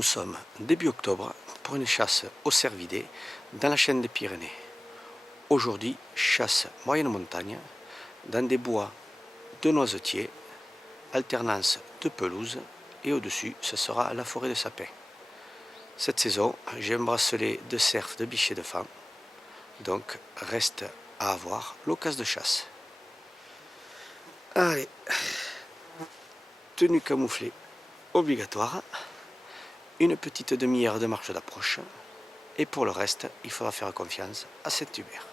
Nous sommes début octobre pour une chasse au cervidé dans la chaîne des Pyrénées. Aujourd'hui, chasse moyenne montagne dans des bois de noisetiers, alternance de pelouse et au-dessus, ce sera la forêt de sapins. Cette saison, j'ai un bracelet de cerf de biche et de faon, donc reste à avoir l'occasion de chasse. Allez, tenue camouflée obligatoire, une petite demi-heure de marche d'approche, et pour le reste, il faudra faire confiance à Saint-Hubert.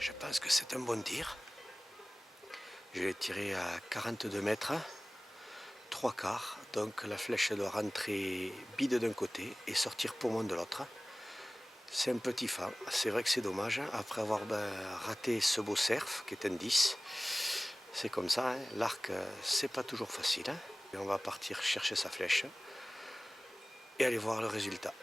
Je pense que c'est un bon tir. Je l'ai tiré à 42 mètres, 3 quarts, donc la flèche doit rentrer bide d'un côté et sortir poumon de l'autre. C'est un petit fan, c'est vrai que c'est dommage, après avoir raté ce beau cerf qui est un 10, c'est comme ça, hein. L'arc c'est pas toujours facile, hein. Et on va partir chercher sa flèche et aller voir le résultat.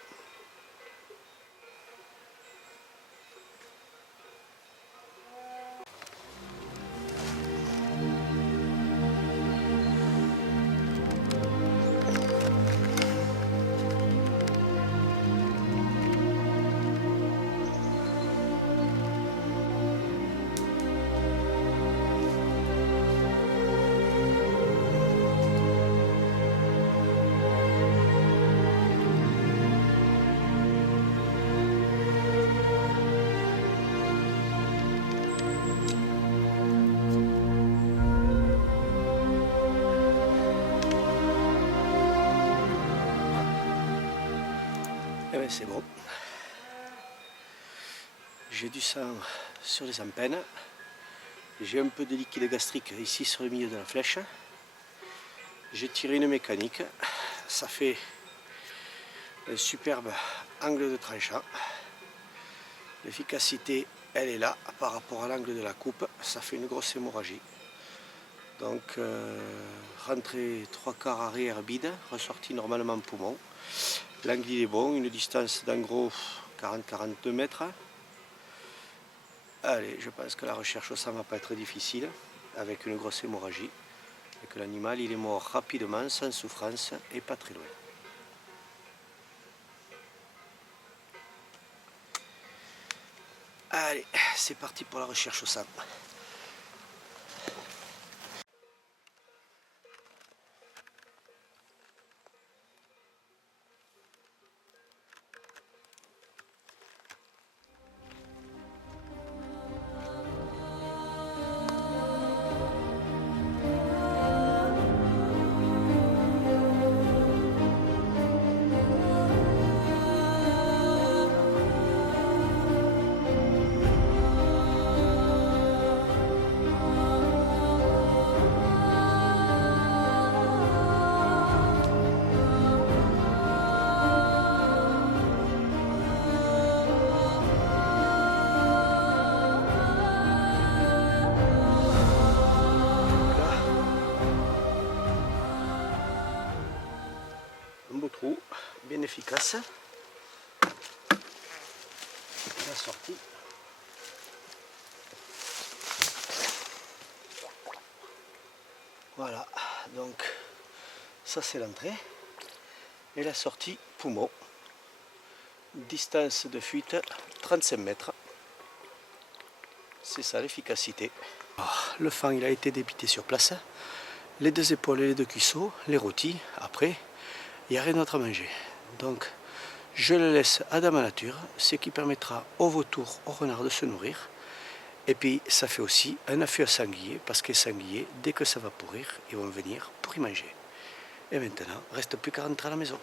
Eh bien c'est bon. J'ai du sang sur les empennes. J'ai un peu de liquide gastrique ici sur le milieu de la flèche. J'ai tiré une mécanique. Ça fait un superbe angle de tranchant. L'efficacité, elle est là par rapport à l'angle de la coupe. Ça fait une grosse hémorragie. Donc rentrée 3/4 arrière bide, ressorti normalement poumon. L'angle il est bon, une distance d'en gros 40-42 mètres. Allez, je pense que la recherche au sang ne va pas être difficile, avec une grosse hémorragie, et que l'animal il est mort rapidement, sans souffrance, et pas très loin. Allez, c'est parti pour la recherche au sang. Un beau trou, bien efficace. La sortie. Voilà, donc ça c'est l'entrée. Et la sortie poumon. Distance de fuite 35 mètres. C'est ça l'efficacité. Le fang il a été débité sur place. Les deux épaules et les deux cuisseaux, les rôtis. Après, il n'y a rien d'autre à manger. Donc je le laisse à dame nature, ce qui permettra au vautour, au renard de se nourrir. Et puis ça fait aussi un affût à sanglier, parce que les sangliers, dès que ça va pourrir, ils vont venir pour y manger. Et maintenant, il ne reste plus qu'à rentrer à la maison.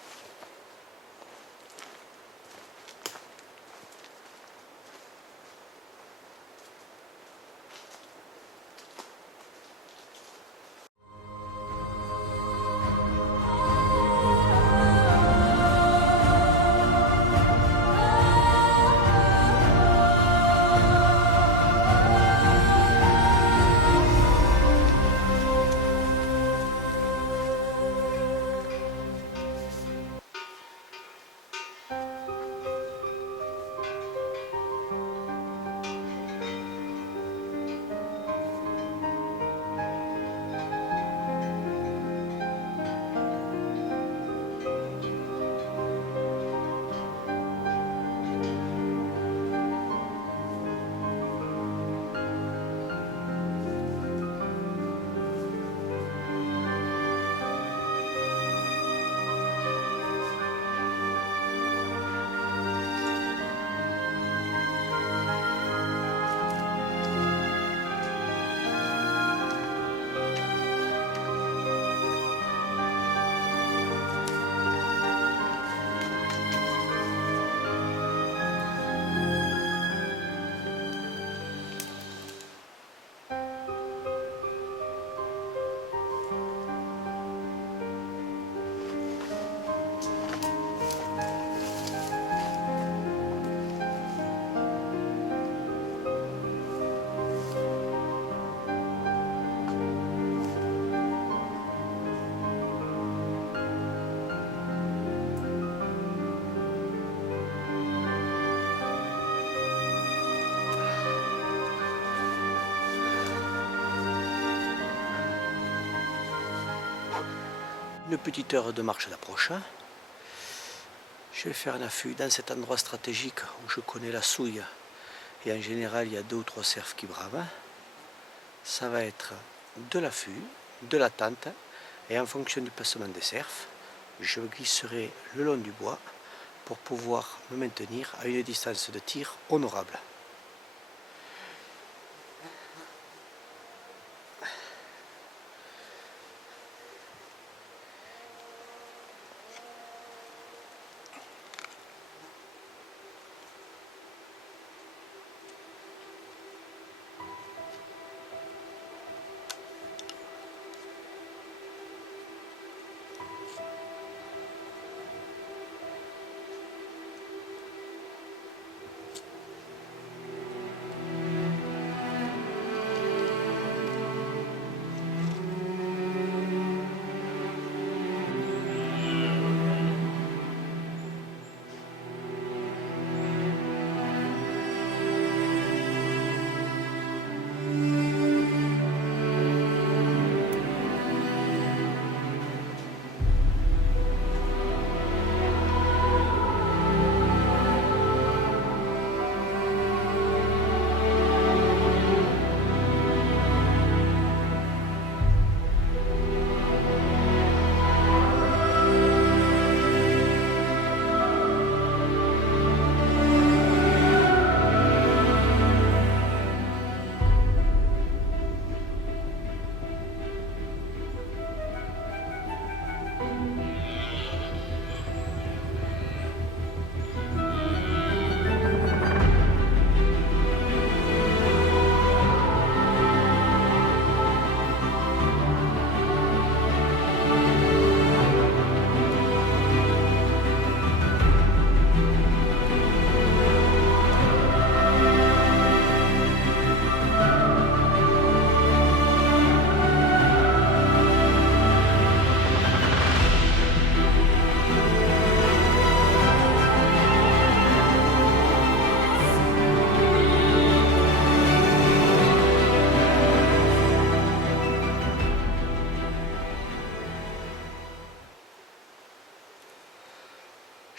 Une petite heure de marche d'approche. Je vais faire un affût dans cet endroit stratégique où je connais la souille et en général il y a 2 ou 3 cerfs qui bravent. Ça va être de l'affût, de l'attente et en fonction du placement des cerfs, je glisserai le long du bois pour pouvoir me maintenir à une distance de tir honorable.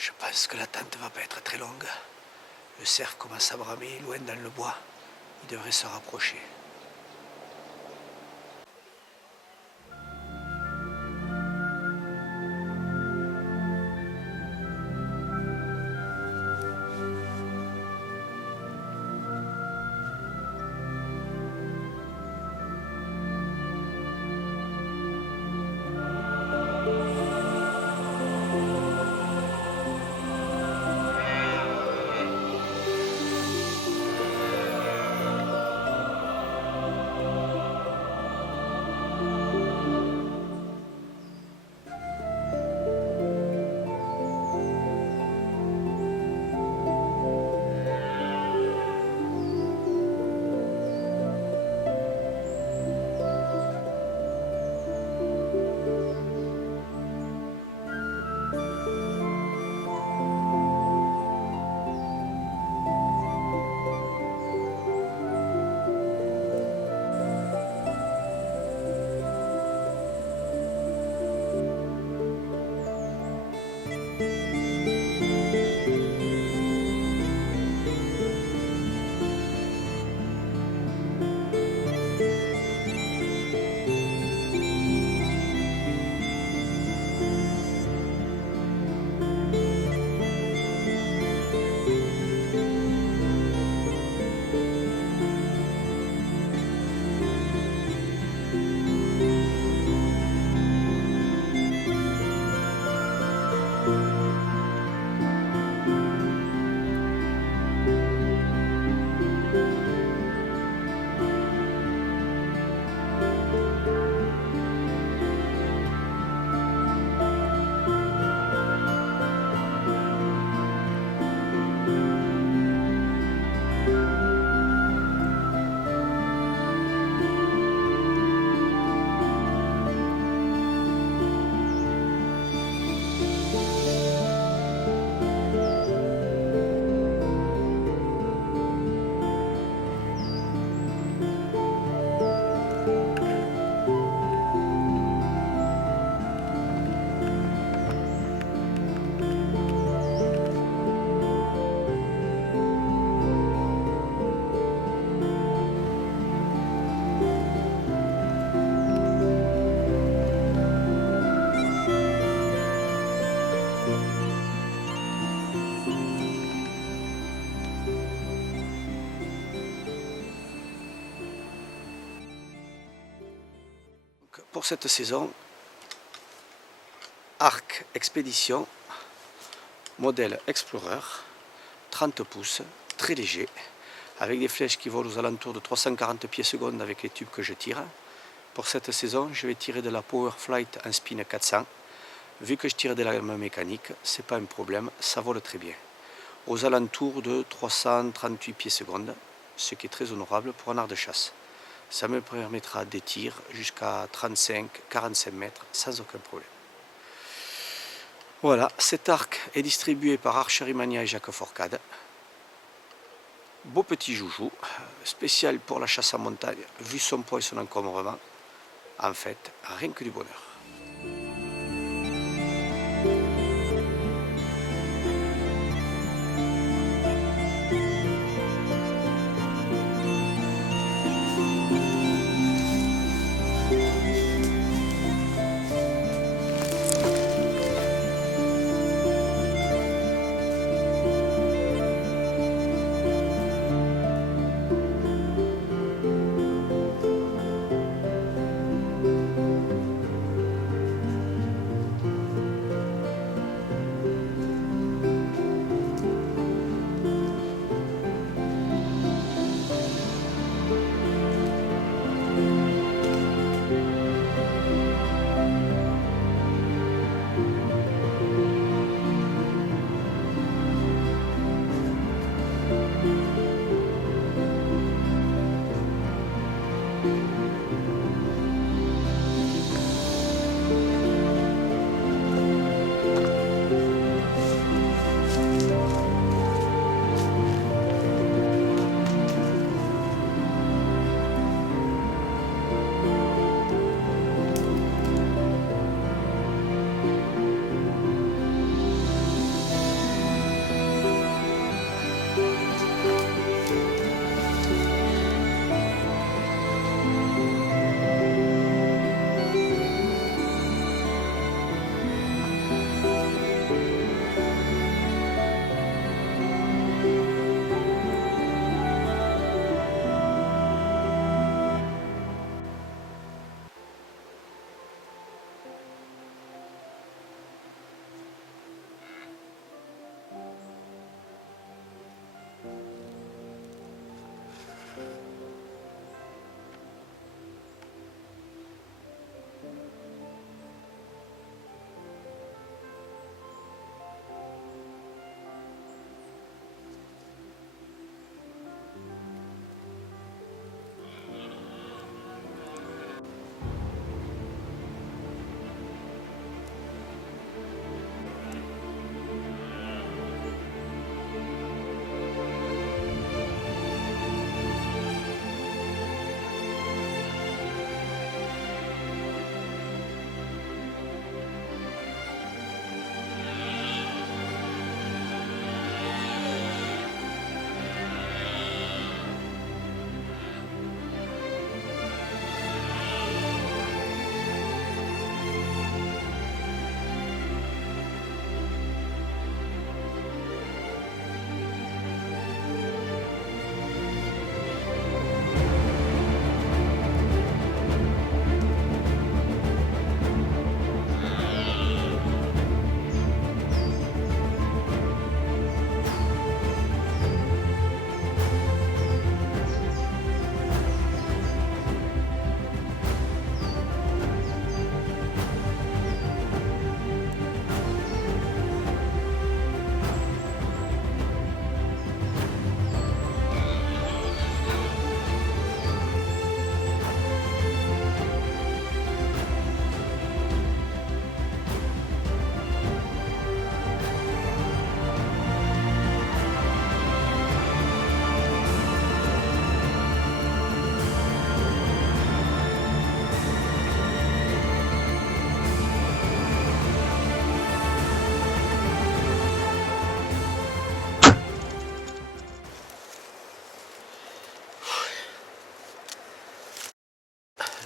Je pense que l'attente ne va pas être très longue. Le cerf commence à bramer loin dans le bois. Il devrait se rapprocher. pour cette saison, arc expédition, modèle Explorer, 30 pouces, très léger, avec des flèches qui volent aux alentours de 340 pieds secondes avec les tubes que je tire. Pour cette saison, je vais tirer de la Powerflight en spin 400. Vu que je tire de la lame mécanique, c'est pas un problème, ça vole très bien. Aux alentours de 338 pieds secondes, ce qui est très honorable pour un art de chasse. Ça me permettra des tirs jusqu'à 35-45 mètres sans aucun problème. Voilà, cet arc est distribué par Archery Mania et Jacques Fourcade. Beau petit joujou, spécial pour la chasse en montagne, vu son poids et son encombrement. En fait, rien que du bonheur.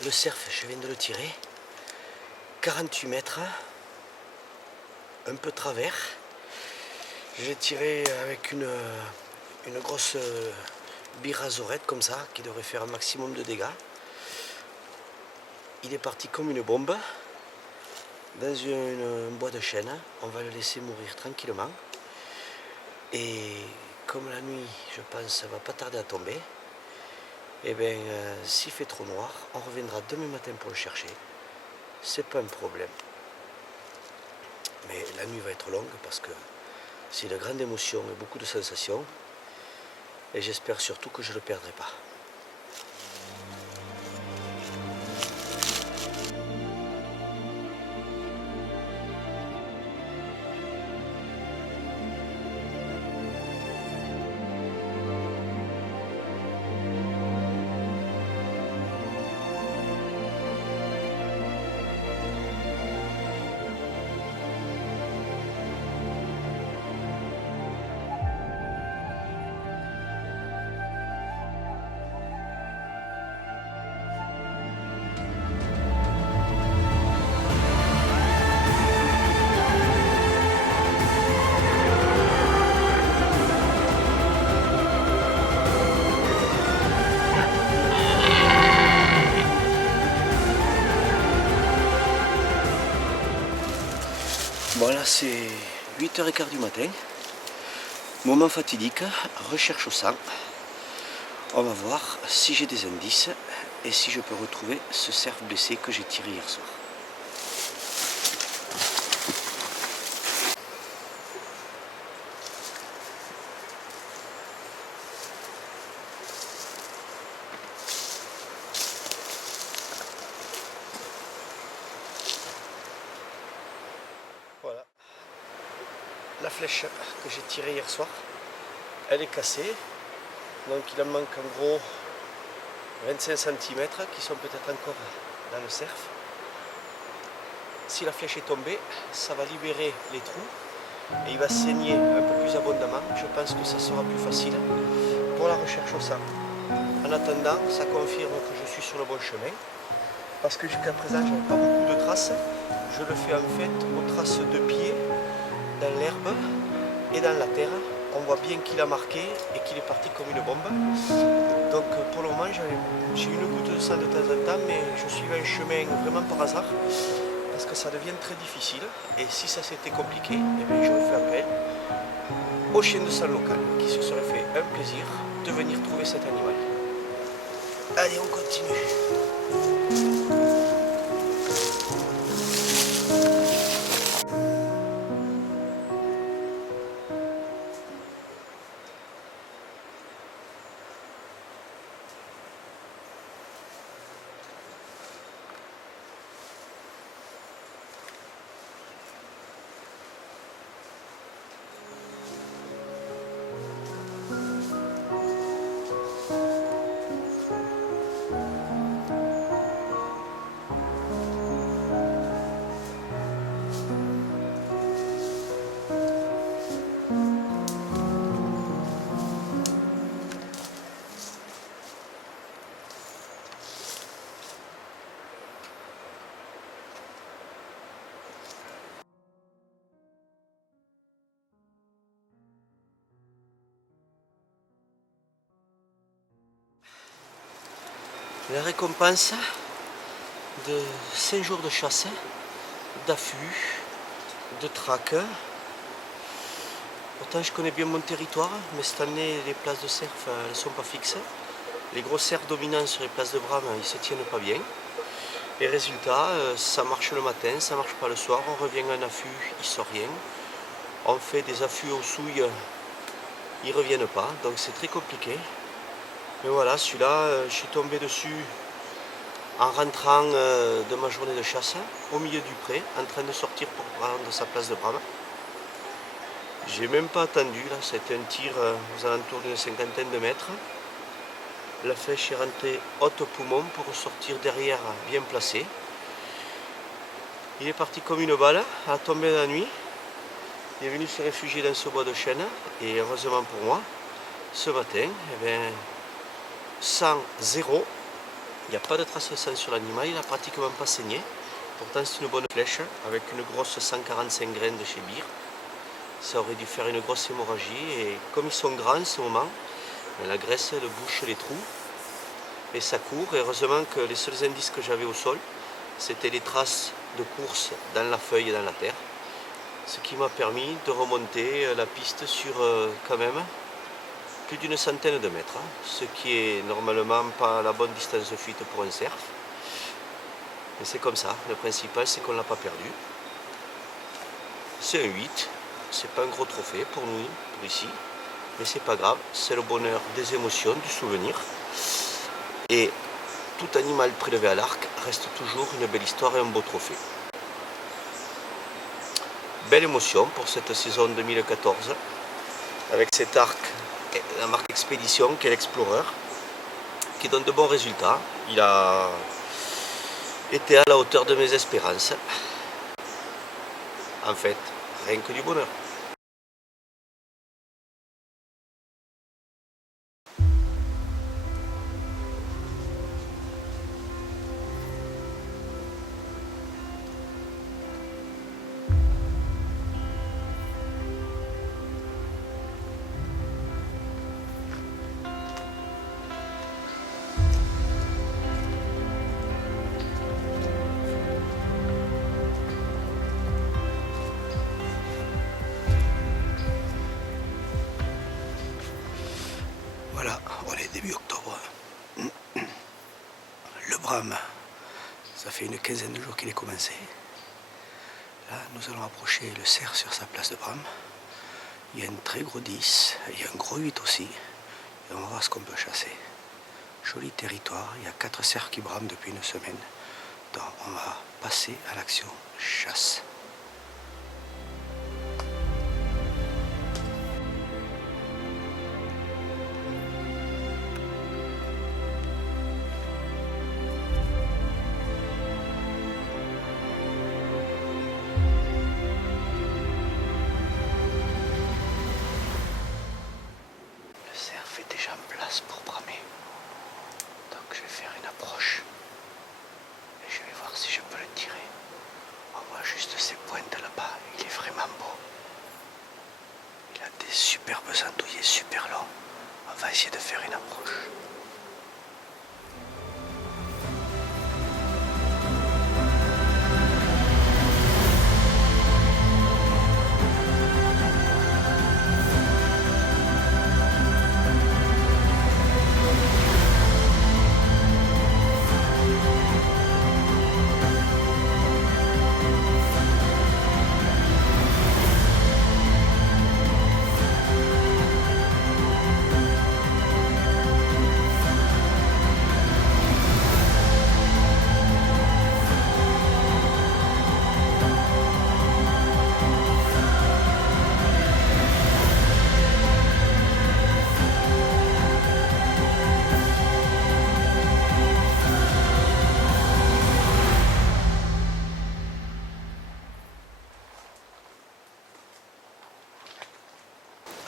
Le cerf, je viens de le tirer. 48 mètres. Un peu travers. J'ai tiré avec une grosse birazorette comme ça, qui devrait faire un maximum de dégâts. il est parti comme une bombe dans un bois de chêne. On va le laisser mourir tranquillement. Et comme la nuit, je pense, ça va pas tarder à tomber, et bien s'il fait trop noir, on reviendra demain matin pour le chercher. C'est pas un problème. Mais la nuit va être longue parce que c'est de grandes émotions et beaucoup de sensations. Et j'espère surtout que je ne le perdrai pas. Bon là c'est 8h15 du matin, moment fatidique, recherche au sang. On va voir si j'ai des indices et si je peux retrouver ce cerf blessé que j'ai tiré hier soir. Voilà, la flèche que j'ai tirée hier soir, elle est cassée, donc il en manque en gros 25 cm qui sont peut-être encore dans le cerf. Si la flèche est tombée, ça va libérer les trous et il va saigner un peu plus abondamment. Je pense que ça sera plus facile pour la recherche au sang. En attendant, ça confirme que je suis sur le bon chemin parce que jusqu'à présent, je n'avais pas beaucoup de traces. Je le fais en fait aux traces de pieds dans l'herbe et dans la terre. On voit bien qu'il a marqué et qu'il est parti comme une bombe. Donc pour le moment, j'ai une goutte de sang de temps en temps, mais je suis un chemin vraiment par hasard parce que ça devient très difficile. Et si ça s'était compliqué, eh bien, j'aurais fait appel au chien de sang local qui se serait fait un plaisir de venir trouver cet animal. Allez, on continue. La récompense de 5 jours de chasse, d'affût, de traque. Pourtant je connais bien mon territoire, mais cette année les places de cerf ne sont pas fixes. Les gros cerfs dominants sur les places de brame, ils se tiennent pas bien. Les résultats, ça marche le matin, ça marche pas le soir, on revient à un affût, il sort rien. On fait des affûts aux souilles, ils reviennent pas, donc c'est très compliqué. Mais voilà, celui-là, je suis tombé dessus en rentrant de ma journée de chasse, au milieu du pré, en train de sortir pour prendre sa place de brame. J'ai même pas attendu, là, c'était un tir aux alentours d'une cinquantaine de mètres. La flèche est rentrée haute poumon pour sortir derrière bien placé. Il est parti comme une balle à la tombée de la nuit. Il est venu se réfugier dans ce bois de chêne et heureusement pour moi, ce matin, eh bien, sang zéro. Il n'y a pas de trace de sang sur l'animal, il n'a pratiquement pas saigné. Pourtant c'est une bonne flèche avec une grosse 145 graines de chez Bir. Ça aurait dû faire une grosse hémorragie et comme ils sont grands en ce moment, la graisse elle bouche les trous et ça court. Et heureusement que les seuls indices que j'avais au sol, c'était les traces de course dans la feuille et dans la terre. Ce qui m'a permis de remonter la piste sur quand même plus d'une centaine de mètres, hein, ce qui est normalement pas la bonne distance de fuite pour un cerf. Mais c'est comme ça, le principal c'est qu'on ne l'a pas perdu. C'est un 8, c'est pas un gros trophée pour nous, pour ici, mais c'est pas grave, c'est le bonheur des émotions, du souvenir. Et tout animal prélevé à l'arc reste toujours une belle histoire et un beau trophée. Belle émotion pour cette saison 2014 avec cet arc, la marque Expédition qui est l'Explorer, qui donne de bons résultats. Il a été à la hauteur de mes espérances. En fait, rien que du bonheur. Voilà, on est début octobre. Le brame, ça fait une quinzaine de jours qu'il est commencé. Là, nous allons approcher le cerf sur sa place de brame. Il y a un très gros 10, il y a un gros 8 aussi. Et on va voir ce qu'on peut chasser. Joli territoire, il y a 4 cerfs qui brament depuis une semaine. Donc on va passer à l'action chasse. Le cerf est déjà en place pour bramer. Donc je vais faire une approche. Et je vais voir si je peux le tirer. On voit juste ses pointes là-bas. Il est vraiment beau. Il a des superbes andouillets super longs. On va essayer de faire une approche.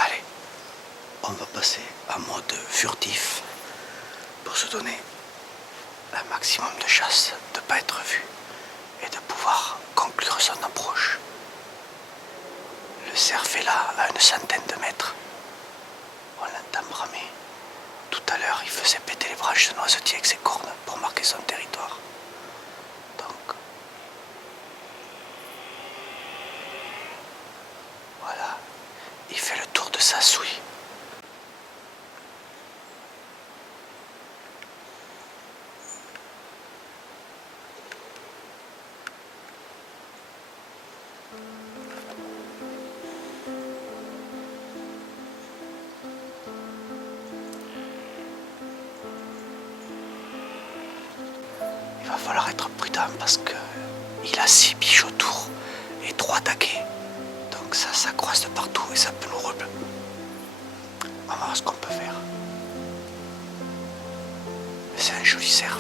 Allez, on va passer en mode furtif pour se donner un maximum de chance de ne pas être vu et de pouvoir conclure son approche. Le cerf est là à une centaine de mètres. On l'entend bramer. Tout à l'heure, il faisait péter les branches de noisetier avec ses cornes pour marquer son territoire. Donc, voilà, il fait le tour de sa souille. Il va falloir être prudent parce que il a 6 biches autour et 3 taquets. Donc ça croise de partout et ça peut nous rebler. On va voir ce qu'on peut faire. C'est un joli cerf.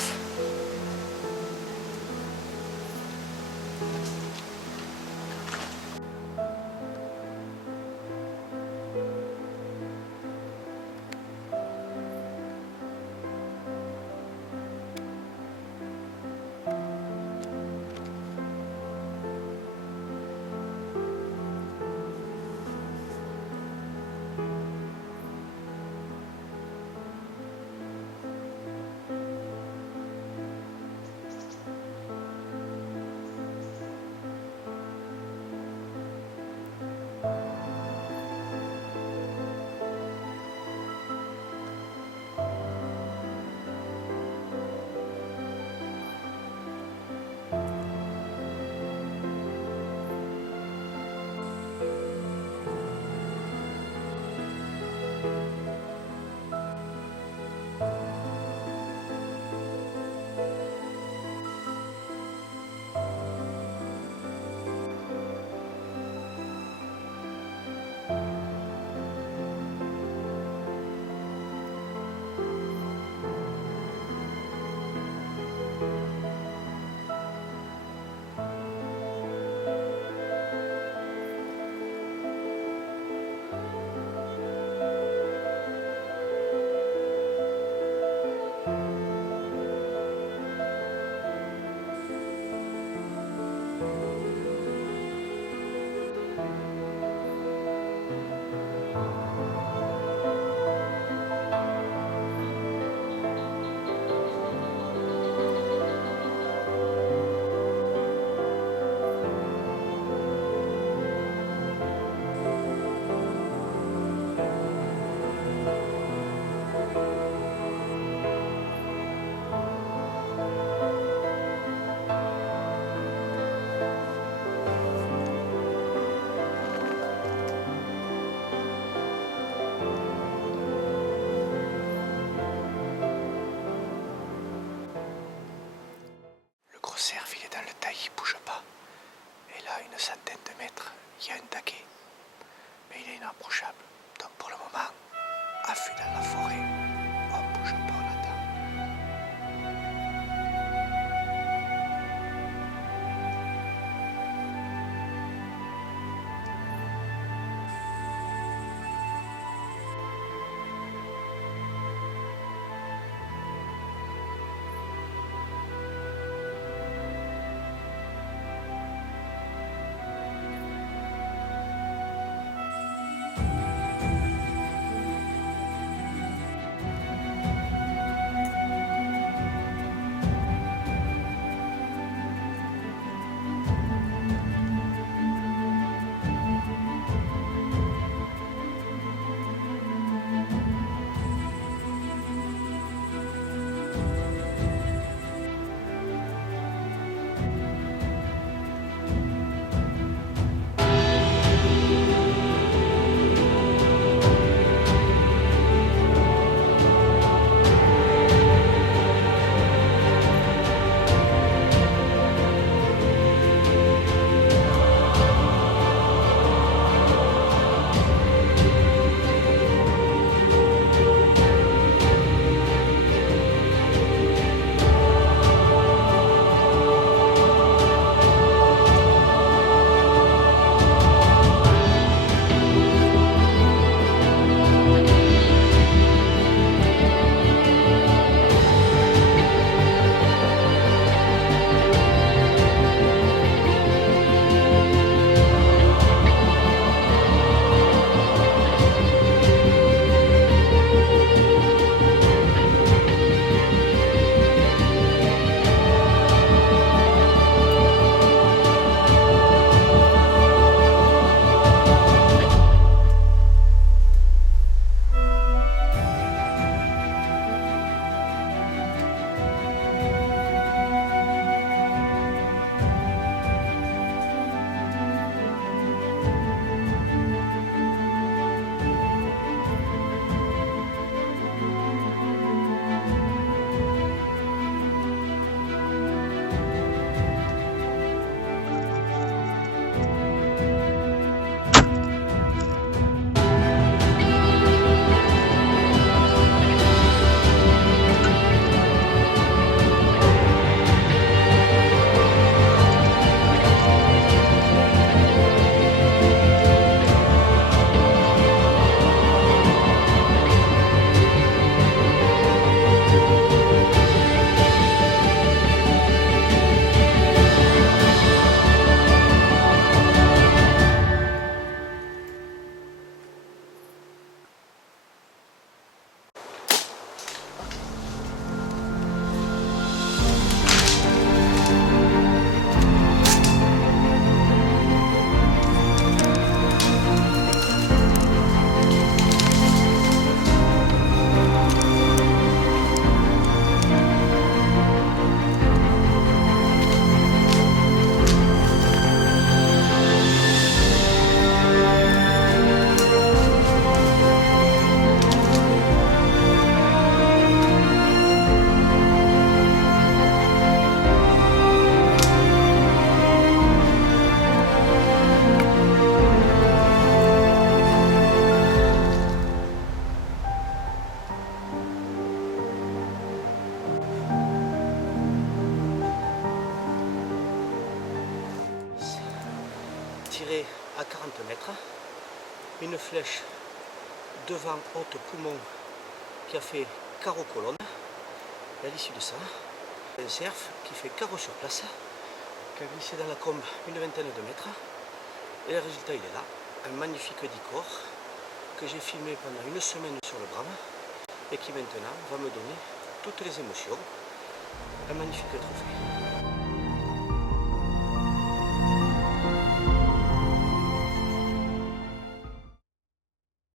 tiré à 40 mètres, une flèche devant haute poumon qui a fait carreau colonne, et à l'issue de ça, un cerf qui fait carreau sur place, qui a glissé dans la combe une vingtaine de mètres, et le résultat il est là, un magnifique dicor que j'ai filmé pendant une semaine sur le Brame et qui maintenant va me donner toutes les émotions, un magnifique trophée.